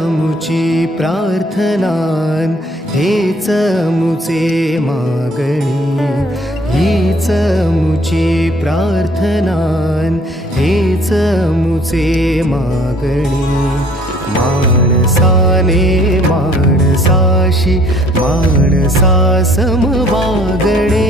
मुची प्रार्थनान हेच मुचे मागणी हीच मुची प्रार्थनान हेच मुचे मागणी माणसाने माणसाशी माणसा समवागणे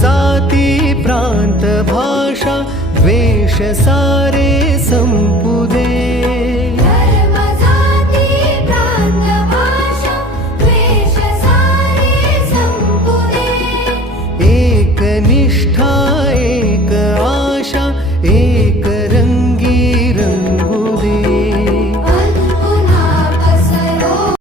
जाती प्रांत भाषा द्वेष